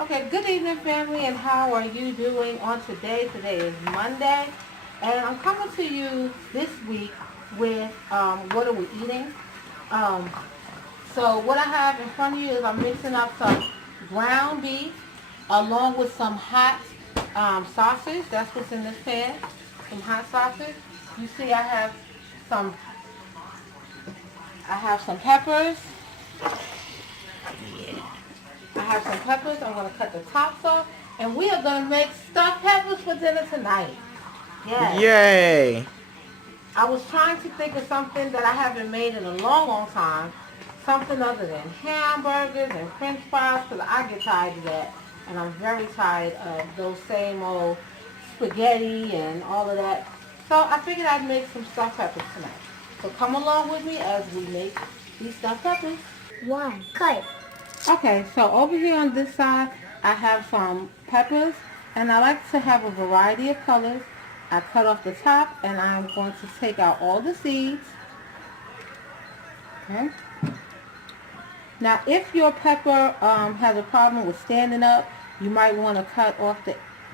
Okay, good evening, family, and how are you doing on today? Today is Monday, and I'm coming to you this week with what are we eating? Um, so what I have in front of you is I'm mixing up some ground beef along with some hot sausage. That's what's in this pan, some hot sausage. You see, some I have some peppers. I have some peppers. I'm going to cut the tops off. And we are going to make stuffed peppers for dinner tonight. Yes. Yay! I was trying to think of something that I haven't made in a long, long time. Something other than hamburgers and french fries because I get tired of that. And I'm very tired of those same old spaghetti and all of that. So I figured I'd make some stuffed peppers tonight. So come along with me as we make these stuffed peppers. One, cut. Okay, so over here on this side, I have some peppers, and I like to have a variety of colors. I cut off the top, and I'm going to take out all the seeds. Okay. Now, if your pepper has a problem with standing up, you might want to cut off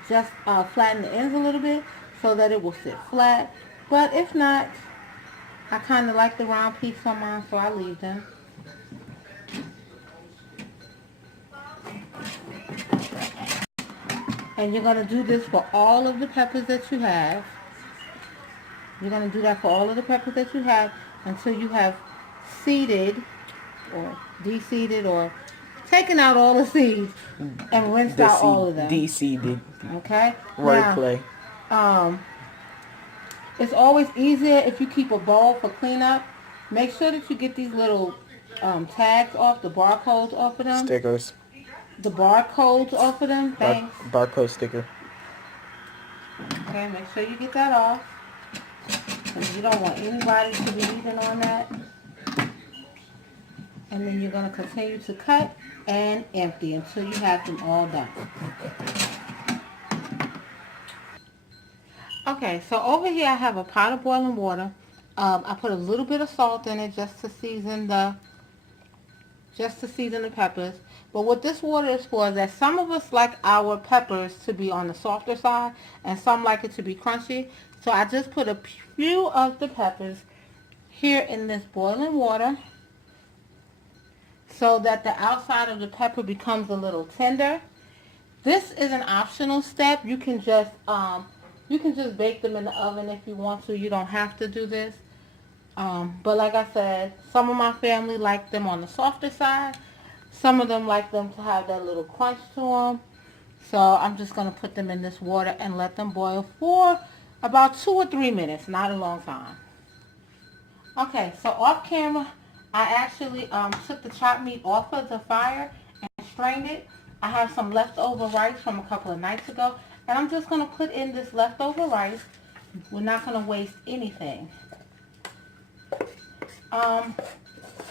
just flatten the ends a little bit so that it will sit flat. But if not, I kind of like the round peaks on mine, so I leave them. And you're going to do this for all of the peppers that you have. You're going to do that for all of the peppers that you have until you have seeded or de-seeded or taken out all the seeds and rinsed out all of them. De-seeded. Okay? Wordplay. Now, it's always easier if you keep a bowl for cleanup. Make sure that you get these little tags off, the barcodes off of them. Stickers. The barcodes off of them. Thanks. Barcode sticker. Okay, make sure you get that off. Because you don't want anybody to be eating on that. And then you're going to continue to cut and empty until you have them all done. Okay, so over here I have a pot of boiling water. I put a little bit of salt in it just to season the peppers. But what this water is for is that some of us like our peppers to be on the softer side and some like it to be crunchy. So I just put a few of the peppers here in this boiling water so that the outside of the pepper becomes a little tender. This is an optional step. You can just bake them in the oven if you want to. You don't have to do this. But like I said, some of my family like them on the softer side. Some of them like them to have that little crunch to them. So I'm just going to put them in this water and let them boil for about 2 or 3 minutes, not a long time. Okay, so off camera, I actually took the chopped meat off of the fire and strained it. I have some leftover rice from a couple of nights ago, and I'm just going to put in this leftover rice. We're not going to waste anything.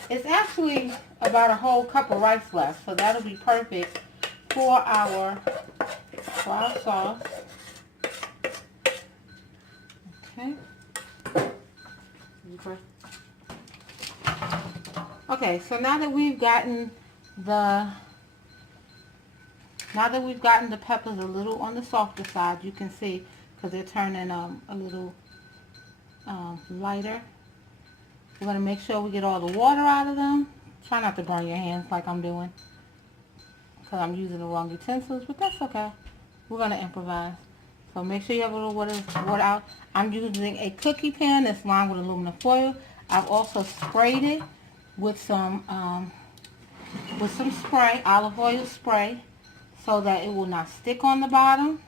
It's actually about a whole cup of rice left, so that'll be perfect for our sauce. Okay, so now that we've gotten the peppers a little on the softer side, you can see because they're turning a little lighter. We're going to make sure we get all the water out of them. Try not to burn your hands like I'm doing because I'm using the wrong utensils, but that's okay. We're going to improvise. So make sure you have a little water out. I'm using a cookie pan that's lined with aluminum foil. I've also sprayed it with some spray, olive oil spray, so that it will not stick on the bottom.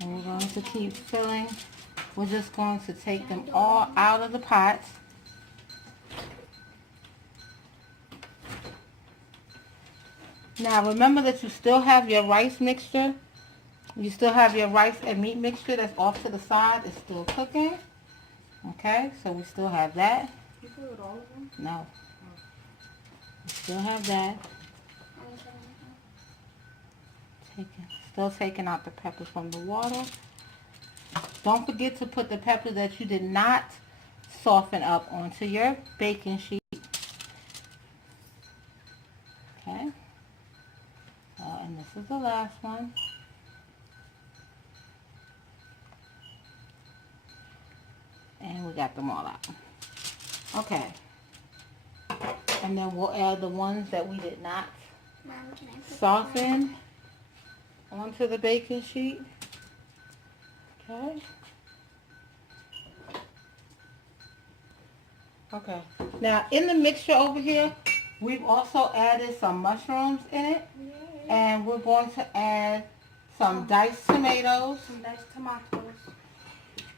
And we're going to keep filling. We're just going to take them all out of the pots. Now remember that you still have your rice mixture. You still have your rice and meat mixture that's off to the side. It's still cooking. Okay, so we still have that. You put all of them? No. We still have that. Still taking out the peppers from the water. Don't forget to put the peppers that you did not soften up onto your baking sheet. Okay. And this is the last one. And we got them all out. Okay. And then we'll add the ones that we did not Mom, can I put soften onto the baking sheet. Okay. Okay. Now, in the mixture over here, we've also added some mushrooms in it. And we're going to add some diced tomatoes. some diced tomatoes?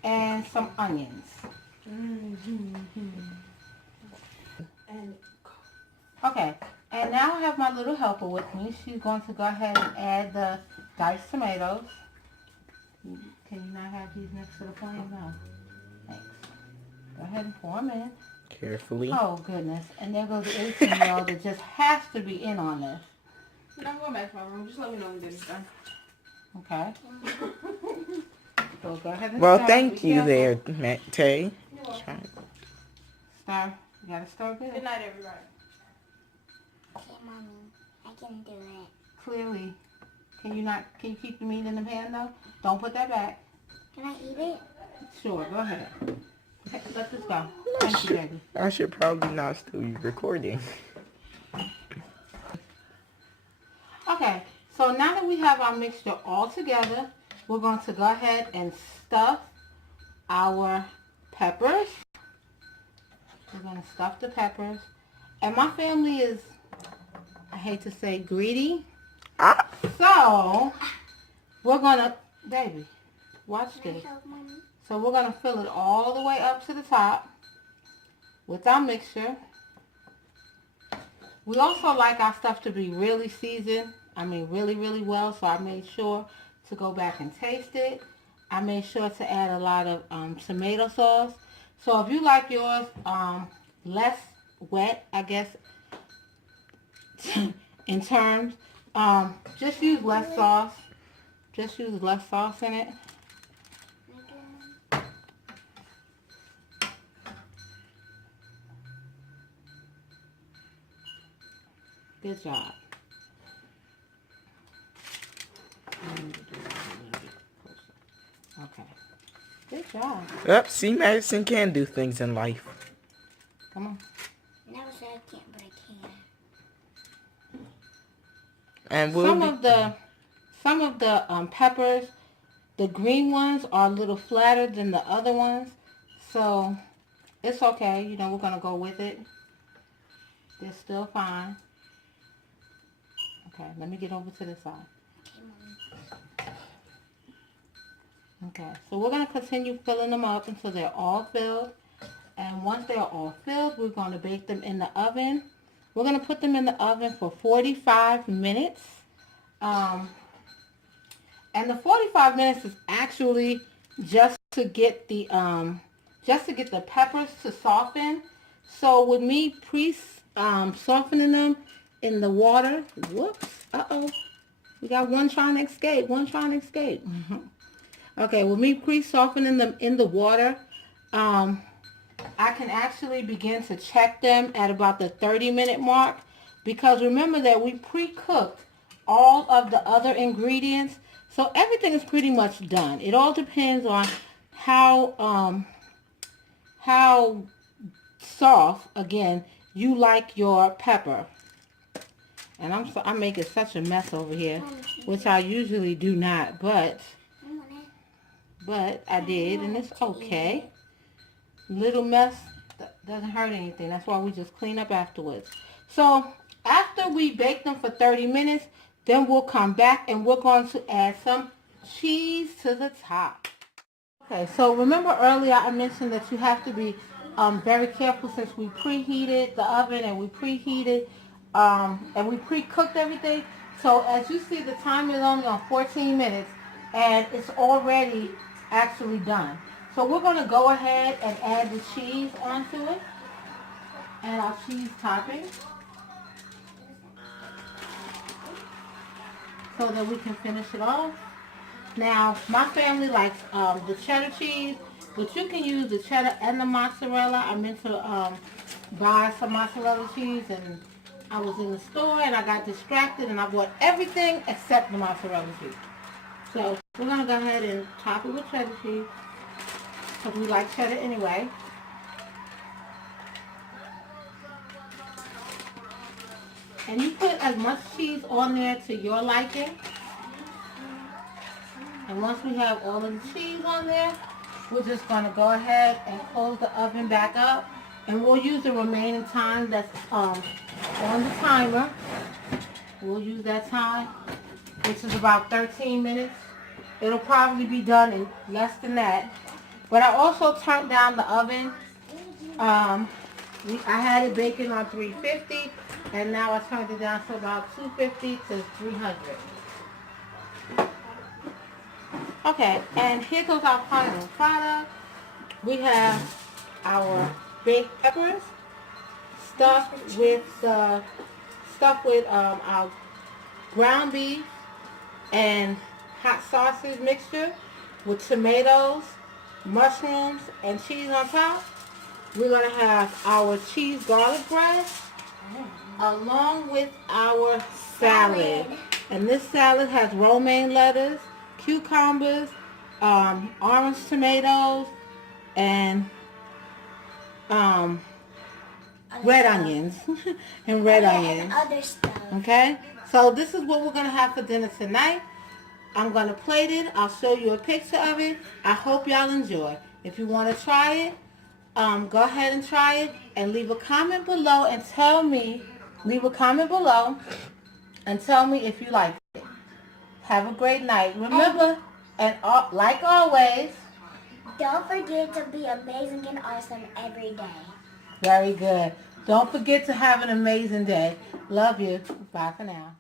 And some onions. And Okay, and now I have my little helper with me. She's going to go ahead and add the diced tomatoes. Can you not have these next to the flame? No. Thanks. Go ahead and pour them in. Carefully. Oh, goodness. And there goes the 18-year-old that just has to be in on this. I'm going back to my room. Just let me know when it's done. Okay. So go ahead and Well, stir. thank Be you careful. there, Tay. You're welcome. Stir. You gotta stir good. Good night, everybody. Okay, Mommy, I can do it. Clearly. Can you keep the meat in the pan though? Don't put that back. Can I eat it? Sure, go ahead. Let this go. Thank you, baby. I should probably not still be recording. Okay, so now that we have our mixture all together, we're going to go ahead and stuff our peppers. We're going to stuff the peppers. And my family is, I hate to say, greedy. Ah. So, we're going to, baby, watch Can I this. help, Mommy? So we're going to fill it all the way up to the top with our mixture. We also like our stuff to be really seasoned. I mean really, really well. So I made sure to go back and taste it. I made sure to add a lot of tomato sauce. So if you like yours less wet, I guess, in terms, just use less sauce. Just use less sauce in it. Good job. Okay. Good job. Yep, see, Madison can do things in life. Come on. I never said I can't, but I can. And we'll Some of the peppers, the green ones are a little flatter than the other ones. So it's okay. You know, we're going to go with it. They're still fine. Okay, let me get over to this side. Okay, Mommy. Okay, so we're going to continue filling them up until they're all filled. And once they're all filled, we're going to bake them in the oven. We're going to put them in the oven for 45 minutes. And the 45 minutes is actually just to get the peppers to soften. So with me softening them in the water, whoops, we got one trying to escape, Okay, with me pre-softening them in the water, I can actually begin to check them at about the 30-minute mark, because remember that we pre-cooked all of the other ingredients, so everything is pretty much done. It all depends on how soft, again, you like your pepper. And I'm making such a mess over here, which I usually do not, but I did, and it's okay. Little mess doesn't hurt anything. That's why we just clean up afterwards. So after we bake them for 30 minutes, then we'll come back and we're going to add some cheese to the top. Okay, so remember earlier I mentioned that you have to be very careful, since we preheated the oven and we preheated and we pre-cooked everything. So as you see, the timer is only on 14 minutes and it's already actually done. So we're going to go ahead and add the cheese onto it and our cheese topping so that we can finish it off. Now, my family likes the cheddar cheese, but you can use the cheddar and the mozzarella. I meant to buy some mozzarella cheese, and I was in the store and I got distracted and I bought everything except the mozzarella cheese. So we're going to go ahead and top it with cheddar cheese because we like cheddar anyway. And you put as much cheese on there to your liking. And once we have all of the cheese on there, we're just going to go ahead and close the oven back up. And we'll use the remaining time that's on the timer. We'll use that time, which is about 13 minutes. It'll probably be done in less than that. But I also turned down the oven. I had it baking on 350, and now I turned it down to about 250 to 300. Okay, and here goes our final product. We have our baked peppers stuffed with our ground beef and hot sausage mixture with tomatoes, mushrooms, and cheese on top. We're going to have our cheese garlic bread along with our salad. And this salad has romaine lettuce, cucumbers, orange tomatoes, and red onions. And red onions. Other stuff. Okay? So this is what we're going to have for dinner tonight. I'm going to plate it. I'll show you a picture of it. I hope y'all enjoy. If you want to try it, go ahead and try it and leave a comment below and tell me, if you like it. Have a great night. Remember, and like always, Don't forget to be amazing and awesome every day. very good. Don't forget to have an amazing day. Love you. Bye for now.